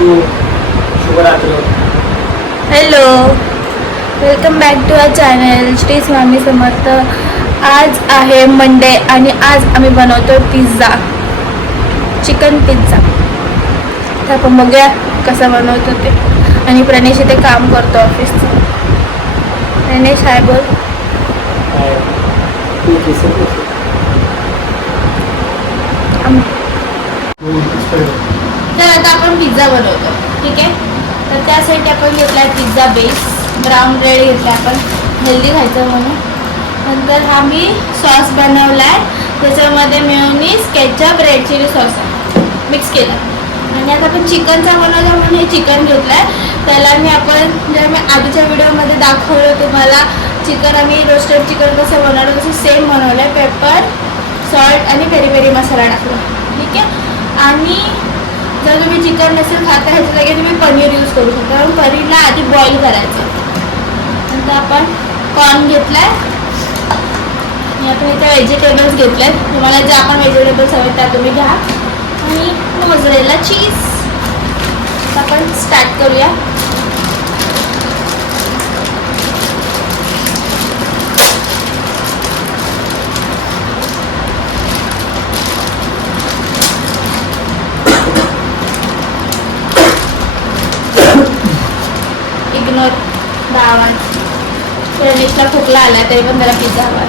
शुभरात्री. Hello, welcome back to our channel Shri Swami Samarth. आज आहे मंडे आणि आज आम्ही बनवतो पिझ्झा, चिकन पिझ्झा. तर आपण बघूया कसा बनवतो ते. आणि प्रणेश इथे काम करतो ऑफिसचं. प्रणेश हाय बोल. तर आता आपण पिझ्झा बनवतो, ठीक आहे. तर त्यासाठी आपण घेतला आहे पिझ्झा बेस. ब्राऊन ब्रेड घेतला आपण हेल्दी खायचं म्हणून. नंतर हा मी सॉस बनवला आहे, त्याच्यामध्ये mayonnaise, ketchup, red chilli sauce mix केला. आणि आता आपण चिकनचा बनवला म्हणून हे चिकन घेतलं आहे. त्याला मी आधीच्या व्हिडिओमध्ये दाखवलं तुम्हाला चिकन, आम्ही रोस्टेड चिकन कसं बनवलं तसं सेम बनवलं आहे. पेपर, सॉल्ट आणि पेरी पेरी मसाला टाकला, ठीक आहे. आणि जर तुम्ही चिकन नसेल खाता ह्याच्या जागी तुम्ही पनीर यूज करू शकता, कारण पनीरला आधी बॉईल करायचं. नंतर आपण कॉर्न घेतला आहे आणि आपण इथे व्हेजिटेबल्स घेतले आहेत. तुम्हाला जे आपण व्हेजिटेबल्स हवे त्या तुम्ही घ्या. आणि मोझरेला चीज. आपण स्टार्ट करूया. इग्नोर आवाज. प्रणेशला खोकला आला तरी पण त्याला पिझ्झा हवा.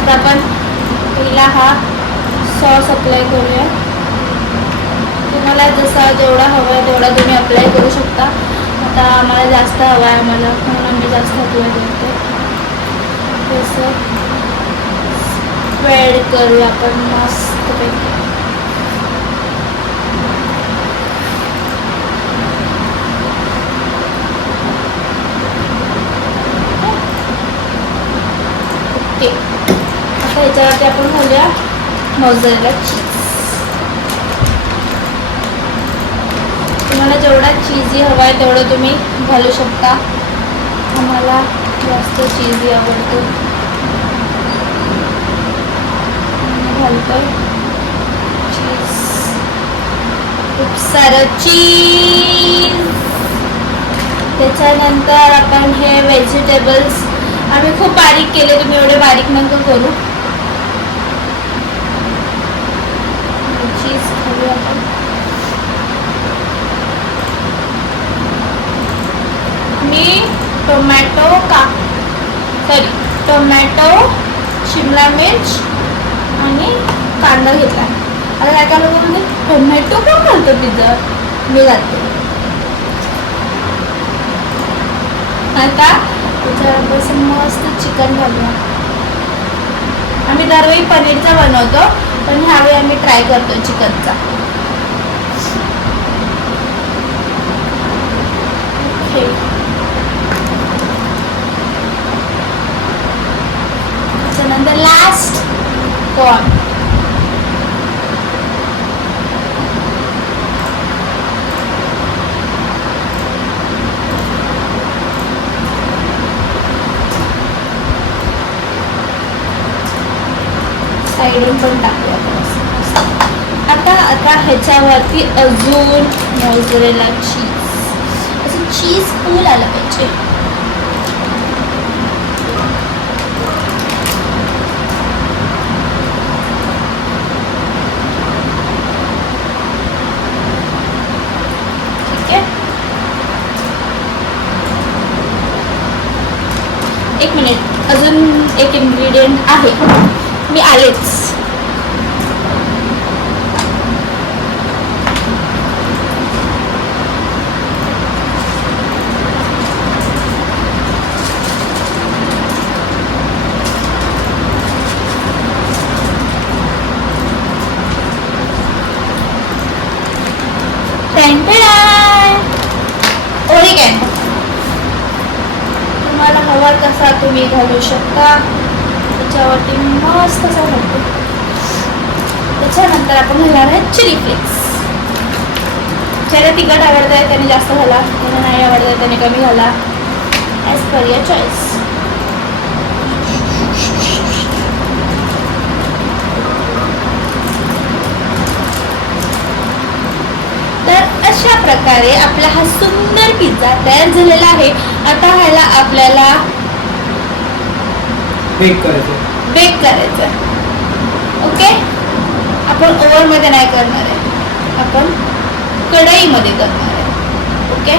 आता आपण पहिला हा सॉस अप्लाय करूया. तुम्हाला जसा जेवढा हवा आहे तेवढा तुम्ही अप्लाय करू शकता. आता आम्हाला जास्त हवा आहे म्हणून आम्ही जास्त अप्लाय करतो. तसं स्प्रेड करूया आपण मस्तपैकी. आता ह्याच्यावरती आपण घालूया मोझरेला चीज. तुम्हाला जेवढा चीजी हवा आहे तेवढं तुम्ही घालू शकता. आम्हाला जास्त चीजी आवडतो, घालतोय चीज, खूप सारं चीज. त्याच्यानंतर आपण हे व्हेजिटेबल्स आम्ही खूप बारीक केले, तुम्ही एवढे बारीक नका करू. चीज खाली आपण मी टोमॅटो, शिमला मिर्च आणि कांदा घेतला. आता काय काय लोक म्हणजे टोमॅटो का घालतो पिझ्झा, मी घालते. आता त्याच्यावर मस्त चिकन घालूया. आम्ही दरवेळी पनीरचा बनवतो, पण ह्यावेळी आम्ही ट्राय करतो चिकनचा. त्याच्यानंतर लास्ट कॉर्न. साईडून पण टाकूया. आता ह्याच्यावरती अजून मोझरेला चीज, असं चीज फुल आलं पाहिजे. ठीक आहे. एक मिनिट, अजून एक इन्ग्रेडियंट आहे, मी आलेच. ओरिगॅनो. तुम्हाला हवा तसा तुम्ही घालू शकता. त्याच्यावरती मस्त असा घालतो. त्याच्यानंतर आपण घालणार आहे चिली फ्लेक्स. ज्याला तिखट आवडत आहे त्याने जास्त घाला, ज्याला नाही आवडत आहे त्याने कमी घाला, ॲज पर युअर चॉईस. अशा प्रकारे आपला हा सुंदर पिझ्झा तयार झालेला आहे. आता ह्याला आपल्याला बेक करायचं. ओके, आपण ओव्हन मध्ये नाही करणार आहे, आपण कढईमध्ये करणार आहे. ओके,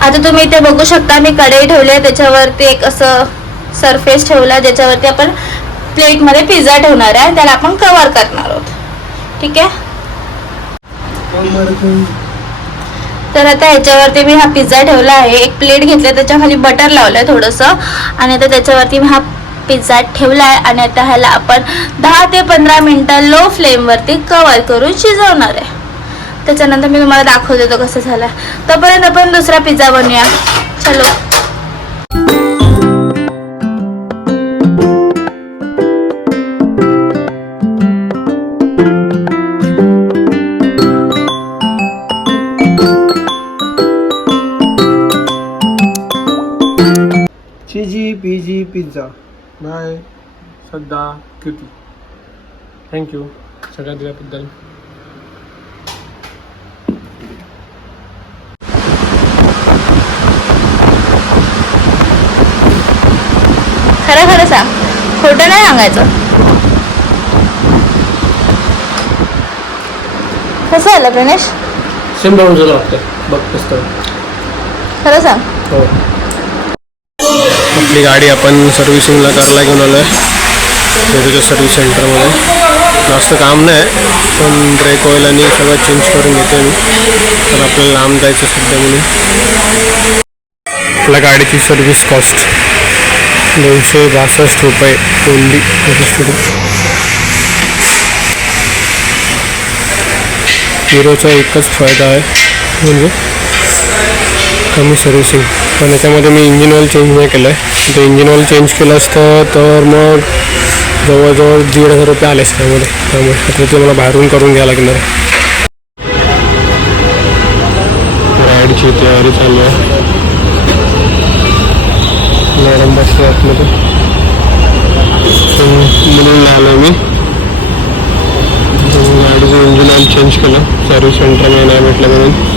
आता तुम्ही इथे बघू शकता मी कढई ठेवली आहे, त्याच्यावरती एक असं सरफेस ठेवला ज्याच्यावरती आपण प्लेटमध्ये पिझ्झा ठेवणार आहे, त्याला आपण कव्हर करणार आहोत. ठीक आहे, तर आता ह्याच्यावरती मी हा पिझ्झा ठेवला आहे. एक प्लेट घेतली, त्याच्या खाली बटर लावलंय थोडंसं आणि आता त्याच्यावरती मी हा पिझ्झा ठेवला आहे आणि आता ह्याला आपण 10 ते 15 मिनिटं लो फ्लेमवरती कव्हर करून शिजवणार आहे. त्याच्यानंतर मी तुम्हाला दाखवते तो कसं झाला. तोपर्यंत आपण दुसरा पिझ्झा बनवूया. चलो, चीजी पीजी पिझ्झा बाय सध्या किती. थँक्यू सगळ्या दिल्याबद्दल. खरं खरं सांग, खोटं नाही सांगायचं. कसं आलं प्रणेश? सेम राऊंड झालं वाटतं. बघ कसं. खरं सांग. हो, आपली गाडी आपण सर्व्हिसिंगला करायला घेऊन आलो आहे वेरूच्या सर्व्हिस सेंटरमध्ये. जास्त काम नाही, पण ब्रेक ऑइल आणि सगळं चेंज करून घेतो मी, तर आपल्याला लांब जायचं सध्या म्हणून. आपल्या गाडीची सर्व्हिस कॉस्ट 262 रुपये ओनली. हिरोचा एकच फायदा आहे म्हणजे कमी सर्व्हिसिंग, पण याच्यामध्ये मी इंजिन ऑइल चेंज नाही केलं आहे. ते इंजिन ऑइल चेंज केलं असतं तर मग जवळजवळ 1,500 रुपये आले असते त्यामध्ये. त्यामुळे आता ते मला बाहेरून करून घ्यावं लागणार आहे. राईडची तयारी चालू आहे. मॅडम बसते आतमध्ये, म्हणून आलो मी. गाडीचं इंजिन ऑइल चेंज केलं सर्व्हिस सेंटरमध्ये नाही भेटलं म्हणून.